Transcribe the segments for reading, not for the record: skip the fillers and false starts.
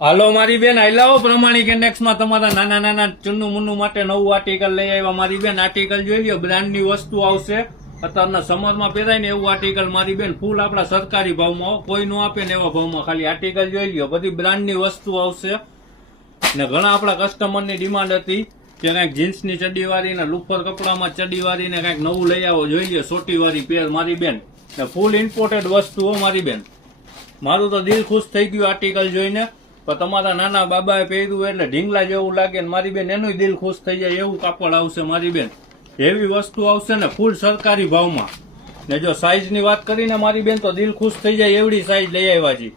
હાલો મારી બેન આઈલાઓ પ્રમાણિક ઇન્ડેક્સમાં તમારા નાના નાના ચુન્નુ મુન્નુ માટે નવું આર્ટિકલ લઈ આવ્યા મારી બેન. આર્ટિકલ જોઈ લ્યો, બ્રાન્ડની વસ્તુ આવશે. અત્યારના સમરમાં પહેરાય ને એવું આર્ટિકલ મારી બેન, ફૂલ આપણા સરકારી ભાવમાં, કોઈ નો આપે ને એવા ભાવમાં. ખાલી આર્ટિકલ જોઈ લ્યો, બધી બ્રાન્ડની વસ્તુ આવશે. ને ઘણા આપણા કસ્ટમરની ડિમાન્ડ હતી કે કઈક જીન્સની ચડ્ડીવાળી ને લુફર કપડામાં ચડ્ડીવાળી ને કઈક નવું લઈ આવો, જોઈ લ્યો સોટીવાળી પેર મારી બેન. ને ફૂલ ઇમ્પોર્ટેડ વસ્તુઓ મારી બેન. મારું તો દિલ ખુશ થઈ ગયું આર્ટિકલ જોઈને. પણ તમારા નાના બાબાએ પહેર્યું એટલે ઢીંગલા જેવું લાગે ને મારી બેન, એનું દિલ ખુશ થઈ જાય એવું કાપડ આવશે મારી બેન. એવી વસ્તુ આવશે ને ફૂલ સરકારી ભાવમાં. ને જો સાઈઝની વાત કરીને મારી બેન તો દિલ ખુશ થઈ જાય એવડી સાઈઝ લઈ આવ્યા છે.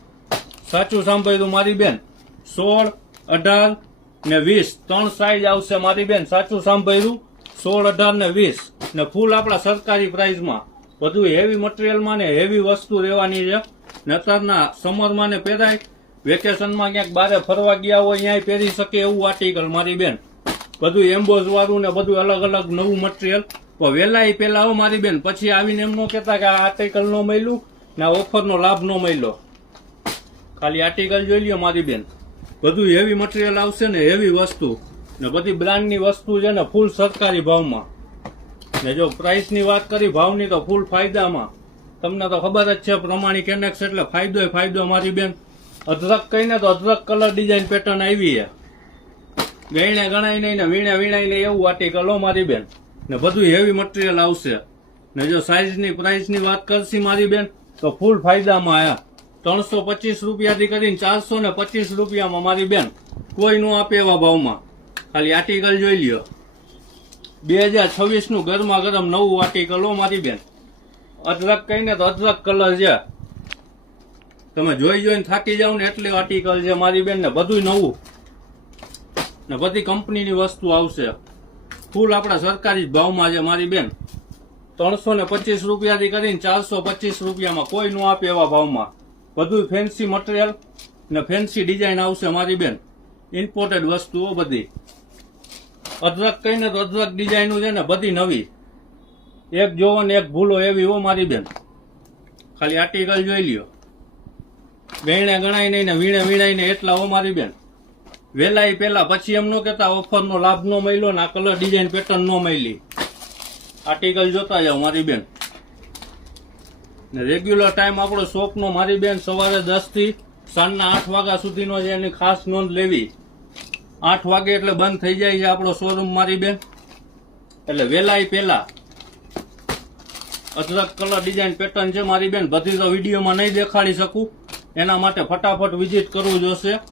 સાચું સાંભળ્યું મારી બેન, 16, 18 ને 20 ત્રણ સાઈઝ આવશે મારી બેન. સાચું સાંભળ્યું, 16, 18 ને 20 ને ફૂલ આપણા સરકારી પ્રાઇસમાં. બધું હેવી મટીરિયલમાં ને હેવી વસ્તુ રહેવાની છે. ને અત્યારના સમરમાં ને પહેરાય, વેકેશનમાં ક્યાંક બારે ફરવા ગયા હોય ત્યાં પહેરી શકે એવું આર્ટિકલ મારી બેન. બધું એમ્બોઝ વાળું ને બધું અલગ અલગ નવું મટીરિયલ. પણ વહેલા પેલા આવો મારી બેન, પછી આવીને એમ ન કહેતા કે આ આર્ટિકલ નો મળ્યું ને આ ઓફરનો લાભ ન મળ્યો. ખાલી આર્ટિકલ જોઈ લ્યો મારી બેન, બધું હેવી મટીરિયલ આવશે ને હેવી વસ્તુ ને બધી બ્રાન્ડની વસ્તુ છે ને ફૂલ સરકારી ભાવમાં. ને જો પ્રાઇસની વાત કરી ભાવની તો ફૂલ ફાયદામાં. તમને તો ખબર જ છે પ્રમાણિક ઇન્ડેક્સ એટલે ફાયદો ફાયદો મારી બેન. અધરક કહીને તો અધરક કલર ડિઝાઇન પેટર્ન આવી છે. ગયણે ગણાય નહીં ને વીણે વીણાય નહીં એવું આર્ટિકલ હો મારી બેન. ને બધું હેવી મટીરિયલ આવશે. ને જો સાઈઝની પ્રાઇસની વાત કરશી મારી બેન તો ફૂલ ફાયદામાં આયા. 325 રૂપિયાથી કરીને 425 રૂપિયામાં મારી બેન. કોઈ નો આપે એવા ભાવમાં. ખાલી આર્ટિકલ જોઈ લ્યો, 2026 નું ગરમા ગરમ નવું આર્ટિકલ હો મારી બેન. અદરક કહીને તો અદરક કલર છે. તમે જોઈ જોઈને થાકી જાવ ને એટલે આર્ટિકલ છે મારી બેન. ને બધું નવું ને બધી કંપનીની વસ્તુ આવશે. ફૂલ આપણા સરકારી ભાવમાં છે મારી બેન. 325 રૂપિયાથી કરીને 425 રૂપિયામાં કોઈ નો આપે એવા ભાવમાં. બધું ફેન્સી મટીરિયલ ને ફેન્સી ડિઝાઇન આવશે મારી બેન. ઇમ્પોર્ટેડ વસ્તુઓ બધી. અદરક કહીને તો અદરક ડિઝાઇનો છે ને બધી નવી. એક જોવો ને એક ભૂલો એવી હો મારી બેન. ખાલી આર્ટિકલ જોઈ લ્યો, ગયણે ગણાય નહીં ને વીણે વીણાય ને એટલા હો મારી બેન. વેલાય પેલા પછી એમ ન કહેતા ઓફરનો લાભ ન મળ્યો ને આ કલર ડિઝાઇન પેટર્ન ન મળી. આર્ટિકલ જોતા જાવ મારી બેન. ને રેગ્યુલર ટાઈમ આપણો શોપનો મારી બેન સવારે 10 થી સાંજના 8 વાગ્યા સુધીનો છે, એની ખાસ નોંધ લેવી. 8 વાગે એટલે બંધ થઈ જાય છે આપણો શોરૂમ મારી બેન. એટલે વેલાય પેલા અદરક કલર ડિઝાઇન પેટર્ન છે મારી બેન. બધી તો વિડીયોમાં નહીં દેખાડી શકું, એના માટે ફટાફટ વિઝિટ કરવું જોશે.